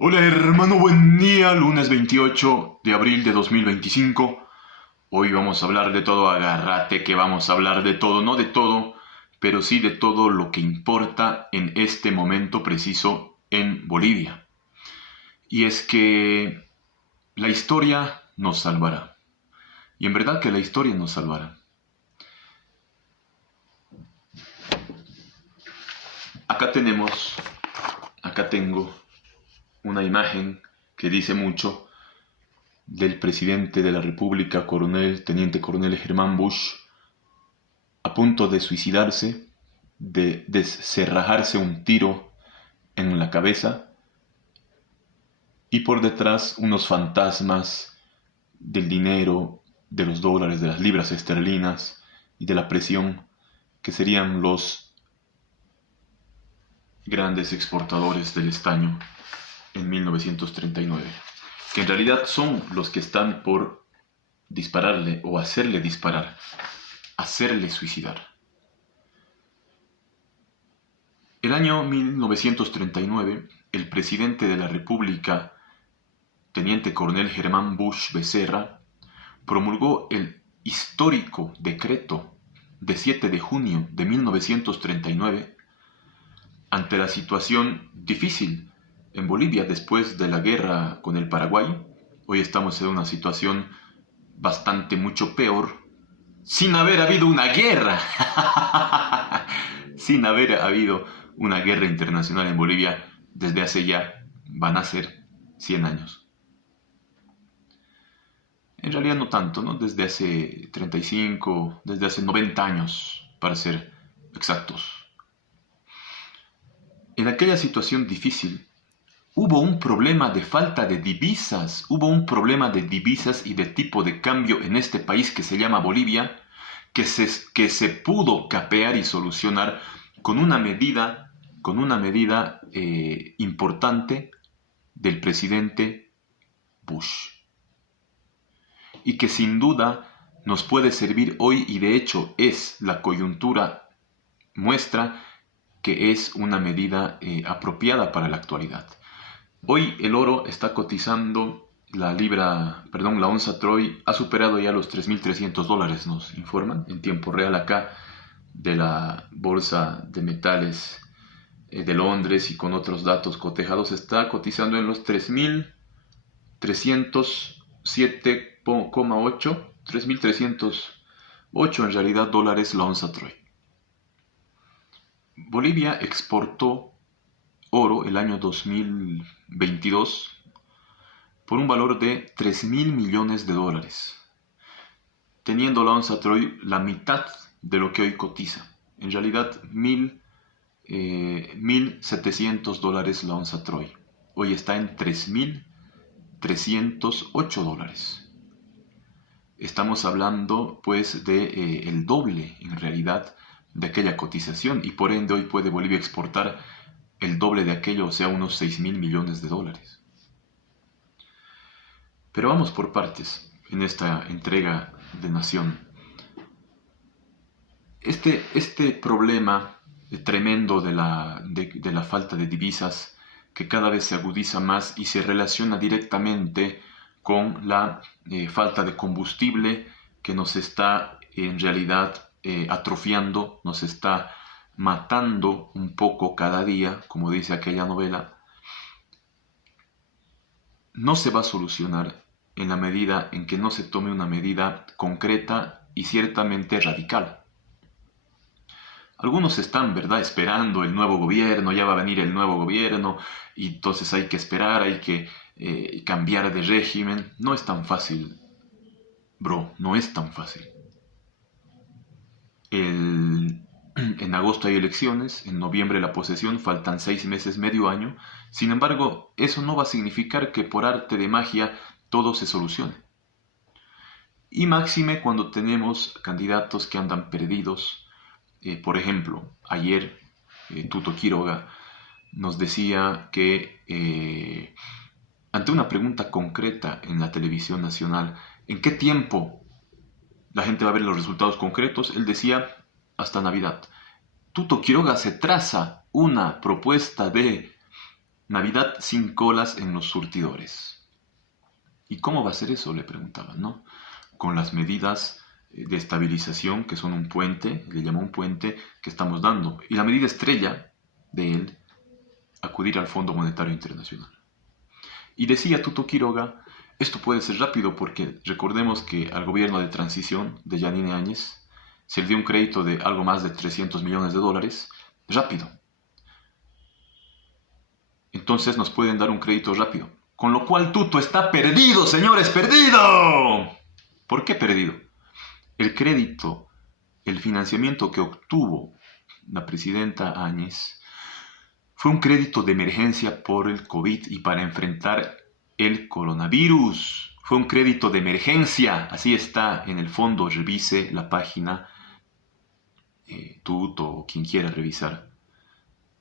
Hola hermano, buen día, lunes 28 de abril de 2025. Hoy vamos a hablar de todo, agárrate que vamos a hablar de todo, no de todo, pero sí de todo lo que importa en este momento preciso en Bolivia. Y es que la historia nos salvará. Y en verdad que la historia nos salvará. Acá tenemos, acá tengo una imagen que dice mucho del presidente de la República, teniente coronel Germán Bush, a punto de suicidarse, de descerrajarse un tiro en la cabeza, y por detrás unos fantasmas del dinero, de los dólares, de las libras esterlinas y de la presión, que serían los grandes exportadores del estaño en 1939, que en realidad son los que están por dispararle o hacerle disparar, hacerle suicidar. El año 1939, el presidente de la República, teniente coronel Germán Bush Becerra, promulgó el histórico decreto de 7 de junio de 1939 ante la situación difícil en Bolivia después de la guerra con el Paraguay. Hoy estamos en una situación bastante mucho peor, sin haber habido una guerra. Sin haber habido una guerra internacional en Bolivia desde hace ya, van a ser 100 años. En realidad no tanto, ¿no? Desde hace 35, desde hace 90 años, para ser exactos. En aquella situación difícil, hubo un problema de falta de divisas, hubo un problema de divisas y de tipo de cambio en este país que se llama Bolivia, que se pudo capear y solucionar con una medida importante del presidente Bush, y que sin duda nos puede servir hoy, y de hecho es la coyuntura muestra que es una medida apropiada para la actualidad. Hoy el oro está cotizando, la onza Troy ha superado ya los $3.300, nos informan en tiempo real acá de la bolsa de metales de Londres, y con otros datos cotejados está cotizando en los 3.307,8, 3.308 en realidad dólares la onza Troy. Bolivia exportó oro el año 2022 por un valor de 3.000 millones de dólares, teniendo la onza Troy la mitad de lo que hoy cotiza. En realidad, 1.700 dólares la onza Troy. Hoy está en 3.308 dólares. Estamos hablando pues de el doble en realidad de aquella cotización, y por ende hoy puede Bolivia exportar el doble de aquello, o sea, unos 6.000 millones de dólares. Pero vamos por partes en esta entrega de nación. Este problema tremendo de la falta de divisas, que cada vez se agudiza más y se relaciona directamente con la falta de combustible, que nos está en realidad atrofiando, nos está matando un poco cada día, como dice aquella novela, no se va a solucionar en la medida en que no se tome una medida concreta y ciertamente radical. Algunos están, ¿verdad?, esperando el nuevo gobierno, ya va a venir el nuevo gobierno, y entonces hay que esperar, hay que cambiar de régimen. No es tan fácil, bro, no es tan fácil. En agosto hay elecciones, en noviembre la posesión, faltan 6 meses, medio año. Sin embargo, eso no va a significar que por arte de magia todo se solucione. Y máxime cuando tenemos candidatos que andan perdidos. Por ejemplo, ayer Tuto Quiroga nos decía que ante una pregunta concreta en la televisión nacional, ¿en qué tiempo la gente va a ver los resultados concretos? Él decía, hasta Navidad. Tuto Quiroga se traza una propuesta de Navidad sin colas en los surtidores. ¿Y cómo va a ser eso?, le preguntaban, ¿no? Con las medidas de estabilización, que son un puente, le llamó un puente, que estamos dando. Y la medida estrella de él, acudir al Fondo Monetario Internacional. Y decía Tuto Quiroga, esto puede ser rápido porque recordemos que al gobierno de transición de Yanine Áñez se le dio un crédito de algo más de 300 millones de dólares, rápido. Entonces nos pueden dar un crédito rápido. Con lo cual Tuto está perdido, señores, perdido. ¿Por qué perdido? El crédito, el financiamiento que obtuvo la presidenta Áñez fue un crédito de emergencia por el COVID y para enfrentar el coronavirus. Fue un crédito de emergencia, así está en el fondo, revise la página, Tuto o quien quiera revisar.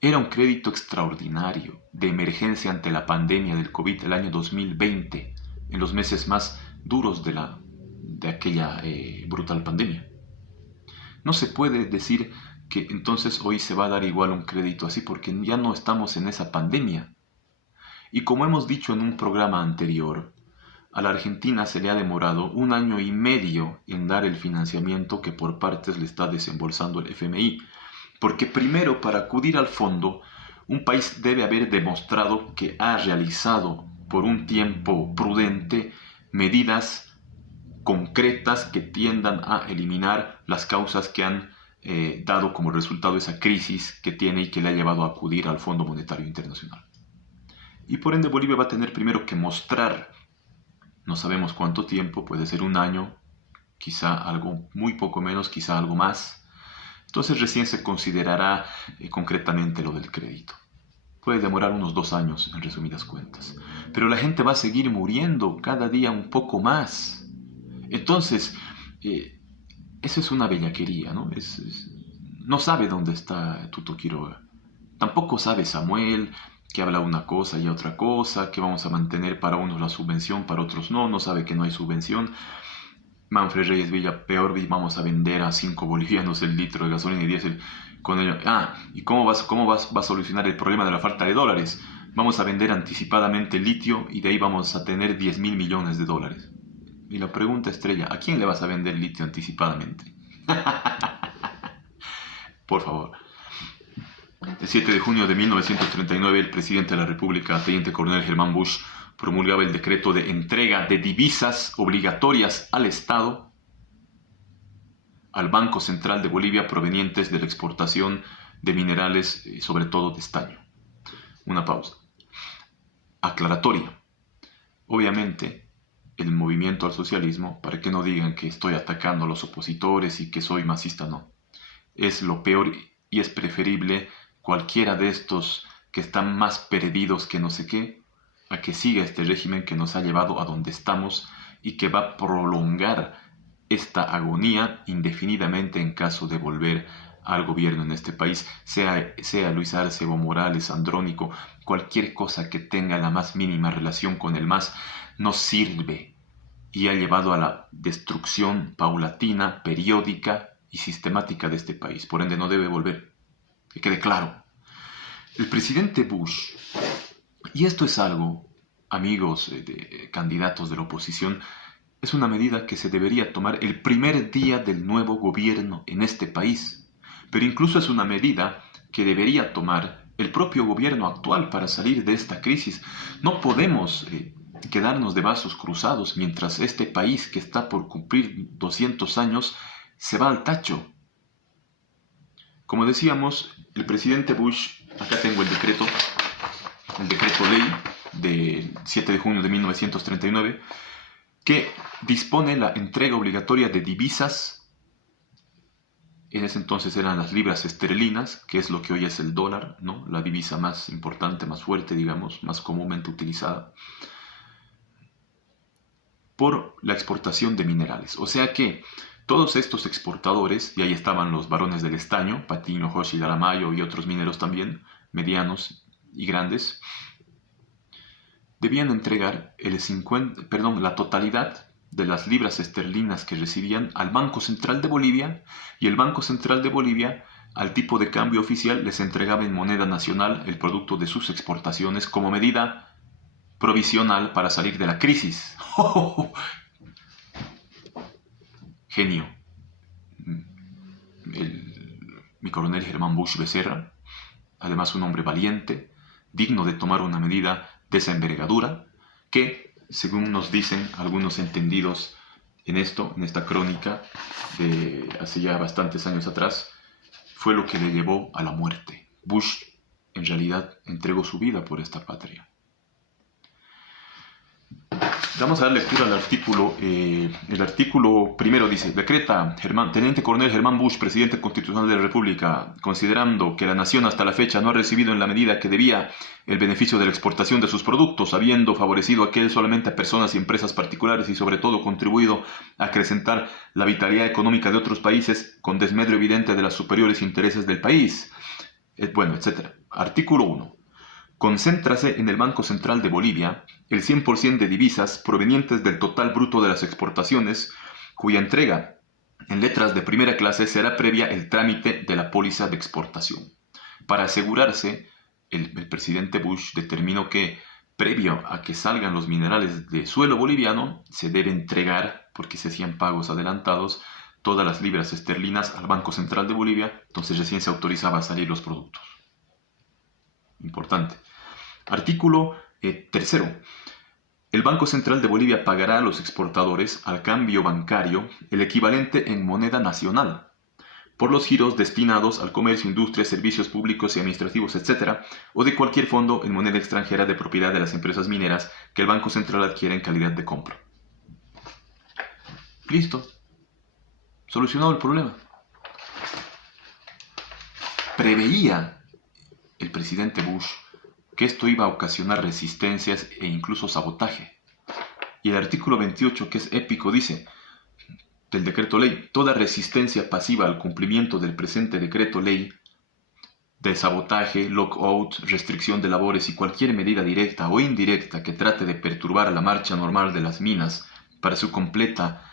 Era un crédito extraordinario de emergencia ante la pandemia del COVID del año 2020, en los meses más duros de aquella brutal pandemia. No se puede decir que entonces hoy se va a dar igual un crédito así porque ya no estamos en esa pandemia. Y como hemos dicho en un programa anterior, a la Argentina se le ha demorado 1 año y medio en dar el financiamiento que por partes le está desembolsando el FMI. Porque primero, para acudir al fondo, un país debe haber demostrado que ha realizado por un tiempo prudente medidas concretas que tiendan a eliminar las causas que han dado como resultado esa crisis que tiene y que le ha llevado a acudir al Fondo Monetario Internacional. Y por ende Bolivia va a tener primero que mostrar, no sabemos cuánto tiempo, puede ser 1 año, quizá algo muy poco menos, quizá algo más. Entonces recién se considerará concretamente lo del crédito. Puede demorar unos 2 años, en resumidas cuentas. Pero la gente va a seguir muriendo cada día un poco más. Entonces, eso es una bellaquería, ¿no? No sabe dónde está Tuto Quiroga. Tampoco sabe Samuel, que habla una cosa y otra cosa, que vamos a mantener para unos la subvención, para otros no. No sabe que no hay subvención. Manfred Reyes Villa, peor, vamos a vender a 5 bolivianos el litro de gasolina y diésel con ello. ¿Y cómo va a solucionar el problema de la falta de dólares? Vamos a vender anticipadamente litio y de ahí vamos a tener 10.000 millones de dólares. Y la pregunta estrella, ¿a quién le vas a vender litio anticipadamente? Por favor. El 7 de junio de 1939, el presidente de la República, teniente coronel Germán Bush, promulgaba el decreto de entrega de divisas obligatorias al Estado, al Banco Central de Bolivia, provenientes de la exportación de minerales, sobre todo de estaño. Una pausa. Aclaratoria. Obviamente, el movimiento al socialismo, para que no digan que estoy atacando a los opositores y que soy masista, no. Es lo peor y es preferible cualquiera de estos que están más perdidos que no sé qué, a que siga este régimen que nos ha llevado a donde estamos y que va a prolongar esta agonía indefinidamente en caso de volver al gobierno en este país, sea Luis Arce, Evo Morales, Andrónico, cualquier cosa que tenga la más mínima relación con el MAS, no sirve y ha llevado a la destrucción paulatina, periódica y sistemática de este país. Por ende no debe volver. Que quede claro. El presidente Bush, y esto es algo, amigos de candidatos de la oposición, es una medida que se debería tomar el primer día del nuevo gobierno en este país. Pero incluso es una medida que debería tomar el propio gobierno actual para salir de esta crisis. No podemos quedarnos de brazos cruzados mientras este país que está por cumplir 200 años se va al tacho. Como decíamos, el presidente Bush, acá tengo el decreto ley del 7 de junio de 1939, que dispone la entrega obligatoria de divisas. En ese entonces eran las libras esterlinas, que es lo que hoy es el dólar, ¿no? La divisa más importante, más fuerte, digamos, más comúnmente utilizada, por la exportación de minerales. O sea que todos estos exportadores, y ahí estaban los varones del estaño, Patino, Hoshi, Garamayo y otros mineros también, medianos y grandes, debían entregar la totalidad de las libras esterlinas que recibían al Banco Central de Bolivia, y el Banco Central de Bolivia al tipo de cambio oficial les entregaba en moneda nacional el producto de sus exportaciones como medida provisional para salir de la crisis. Genio. Mi coronel Germán Bush Becerra, además un hombre valiente, digno de tomar una medida de esa envergadura, que, según nos dicen algunos entendidos en esta crónica de hace ya bastantes años atrás, fue lo que le llevó a la muerte. Bush, en realidad, entregó su vida por esta patria. Vamos a dar lectura al artículo. El artículo primero dice: decreta Teniente Coronel Germán Bush, presidente constitucional de la República, considerando que la nación hasta la fecha no ha recibido en la medida que debía el beneficio de la exportación de sus productos, habiendo favorecido aquel solamente a personas y empresas particulares y sobre todo contribuido a acrecentar la vitalidad económica de otros países con desmedro evidente de los superiores intereses del país, bueno, etc. Artículo 1. Concéntrase en el Banco Central de Bolivia el 100% de divisas provenientes del total bruto de las exportaciones, cuya entrega en letras de primera clase será previa el trámite de la póliza de exportación. Para asegurarse, el presidente Bush determinó que, previo a que salgan los minerales de suelo boliviano, se debe entregar, porque se hacían pagos adelantados, todas las libras esterlinas al Banco Central de Bolivia, entonces recién se autorizaba a salir los productos. Importante. Artículo tercero. El Banco Central de Bolivia pagará a los exportadores al cambio bancario el equivalente en moneda nacional por los giros destinados al comercio, industria, servicios públicos y administrativos, etc., o de cualquier fondo en moneda extranjera de propiedad de las empresas mineras que el Banco Central adquiera en calidad de compra. Listo. Solucionado el problema. Preveía el presidente Bush que esto iba a ocasionar resistencias e incluso sabotaje. Y el artículo 28, que es épico, dice del decreto ley: toda resistencia pasiva al cumplimiento del presente decreto ley de sabotaje, lockout, restricción de labores y cualquier medida directa o indirecta que trate de perturbar la marcha normal de las minas para su completa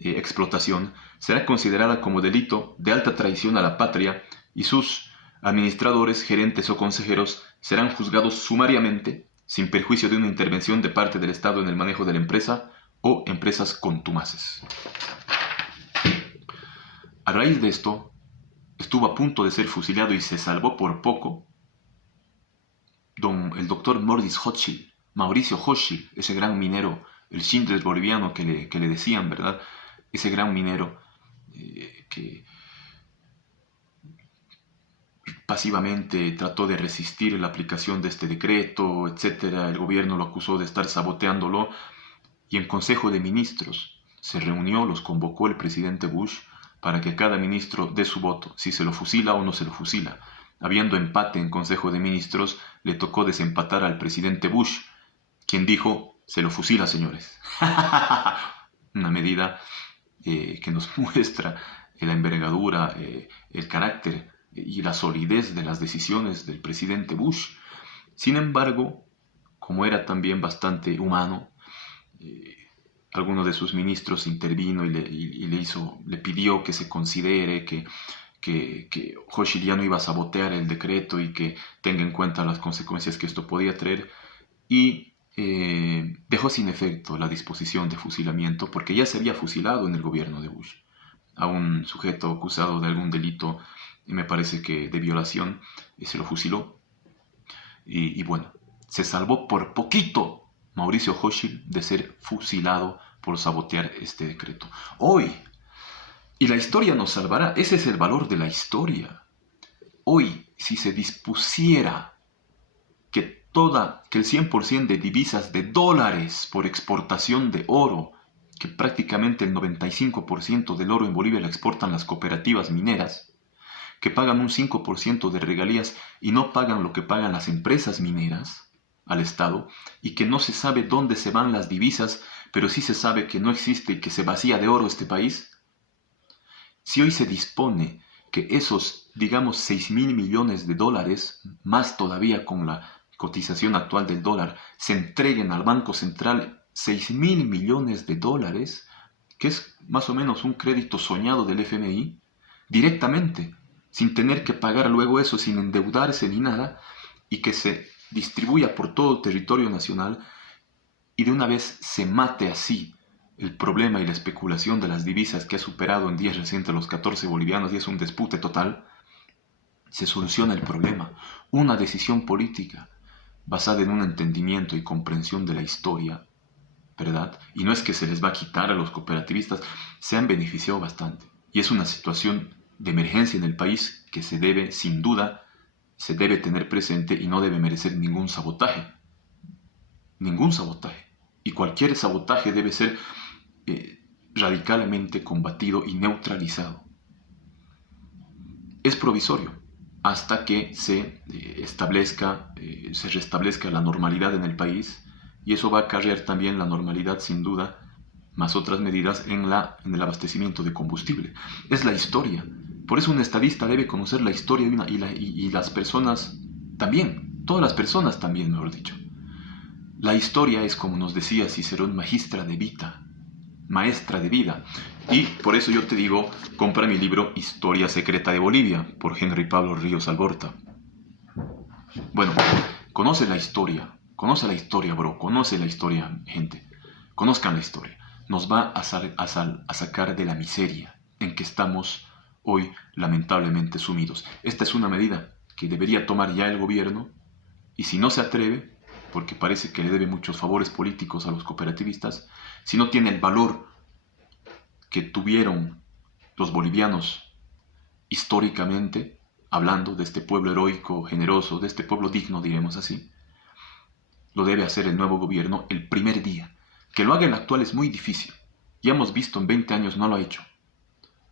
explotación será considerada como delito de alta traición a la patria y sus administradores, gerentes o consejeros serán juzgados sumariamente sin perjuicio de una intervención de parte del Estado en el manejo de la empresa o empresas contumaces. A raíz de esto, estuvo a punto de ser fusilado y se salvó por poco el doctor Mauricio Hochschild, ese gran minero, el Schindler boliviano que le decían, ¿verdad? Ese gran minero que pasivamente trató de resistir la aplicación de este decreto, etc. El gobierno lo acusó de estar saboteándolo y en Consejo de Ministros se reunió, los convocó el presidente Bush para que cada ministro dé su voto, si se lo fusila o no se lo fusila. Habiendo empate en Consejo de Ministros, le tocó desempatar al presidente Bush, quien dijo: se lo fusila, señores. Una medida que nos muestra la envergadura, el carácter y la solidez de las decisiones del presidente Bush. Sin embargo, como era también bastante humano, alguno de sus ministros intervino y le pidió que se considere que Hochschild ya no iba a sabotear el decreto y que tenga en cuenta las consecuencias que esto podía traer, y dejó sin efecto la disposición de fusilamiento, porque ya se había fusilado en el gobierno de Bush a un sujeto acusado de algún delito, me parece que de violación, y se lo fusiló. Y bueno, se salvó por poquito Mauricio Hochschild de ser fusilado por sabotear este decreto. Hoy, y la historia nos salvará, ese es el valor de la historia. Hoy, si se dispusiera que el 100% de divisas de dólares por exportación de oro, que prácticamente el 95% del oro en Bolivia la exportan las cooperativas mineras, que pagan un 5% de regalías y no pagan lo que pagan las empresas mineras al Estado, y que no se sabe dónde se van las divisas, pero sí se sabe que no existe y que se vacía de oro este país. Si hoy se dispone que esos, digamos, 6.000 millones de dólares, más todavía con la cotización actual del dólar, se entreguen al Banco Central 6.000 millones de dólares, que es más o menos un crédito soñado del FMI, directamente, sin tener que pagar luego eso, sin endeudarse ni nada, y que se distribuya por todo el territorio nacional y de una vez se mate así el problema y la especulación de las divisas que ha superado en días recientes los 14 bolivianos y es un dispute total, se soluciona el problema. Una decisión política basada en un entendimiento y comprensión de la historia, ¿verdad? Y no es que se les va a quitar a los cooperativistas, se han beneficiado bastante. Y es una situación de emergencia en el país que se debe, sin duda, se debe tener presente y no debe merecer ningún sabotaje. Ningún sabotaje. Y cualquier sabotaje debe ser radicalmente combatido y neutralizado. Es provisorio hasta que se restablezca la normalidad en el país, y eso va a acarrear también la normalidad, sin duda, más otras medidas en el abastecimiento de combustible. Es la historia. Por eso un estadista debe conocer la historia y las personas también, todas las personas también, mejor dicho. La historia es, como nos decía Cicerón, magistra de vita, maestra de vida. Y por eso yo te digo, compra mi libro Historia Secreta de Bolivia, por Henry Pablo Ríos Alborta. Bueno, conoce la historia, bro, conoce la historia, gente. Conozcan la historia. Nos va a sacar de la miseria en que estamos hoy lamentablemente sumidos. Esta es una medida que debería tomar ya el gobierno, y si no se atreve, porque parece que le debe muchos favores políticos a los cooperativistas, si no tiene el valor que tuvieron los bolivianos históricamente, hablando de este pueblo heroico, generoso, de este pueblo digno, diremos así, lo debe hacer el nuevo gobierno el primer día. Que lo haga el actual es muy difícil. Ya hemos visto en 20 años no lo ha hecho.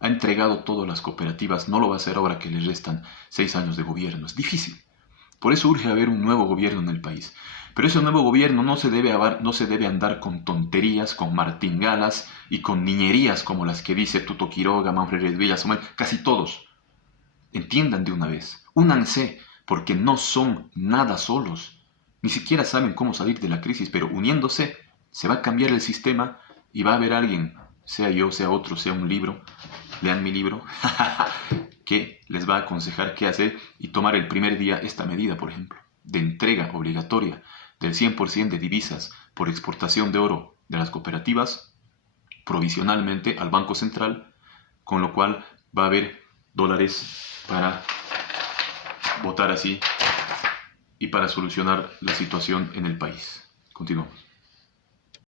Ha entregado todo a las cooperativas, no lo va a hacer ahora que le restan 6 años de gobierno. Es difícil. Por eso urge haber un nuevo gobierno en el país. Pero ese nuevo gobierno no se debe andar con tonterías, con martingalas y con niñerías como las que dice Tuto Quiroga, Manfred Villa, Samuel, casi todos. Entiendan de una vez, únanse, porque no son nada solos. Ni siquiera saben cómo salir de la crisis, pero uniéndose se va a cambiar el sistema y va a haber alguien, sea yo, sea otro, sea un libro, lean mi libro, que les va a aconsejar qué hacer y tomar el primer día esta medida, por ejemplo, de entrega obligatoria del 100% de divisas por exportación de oro de las cooperativas provisionalmente al Banco Central, con lo cual va a haber dólares para votar así y para solucionar la situación en el país. Continuamos.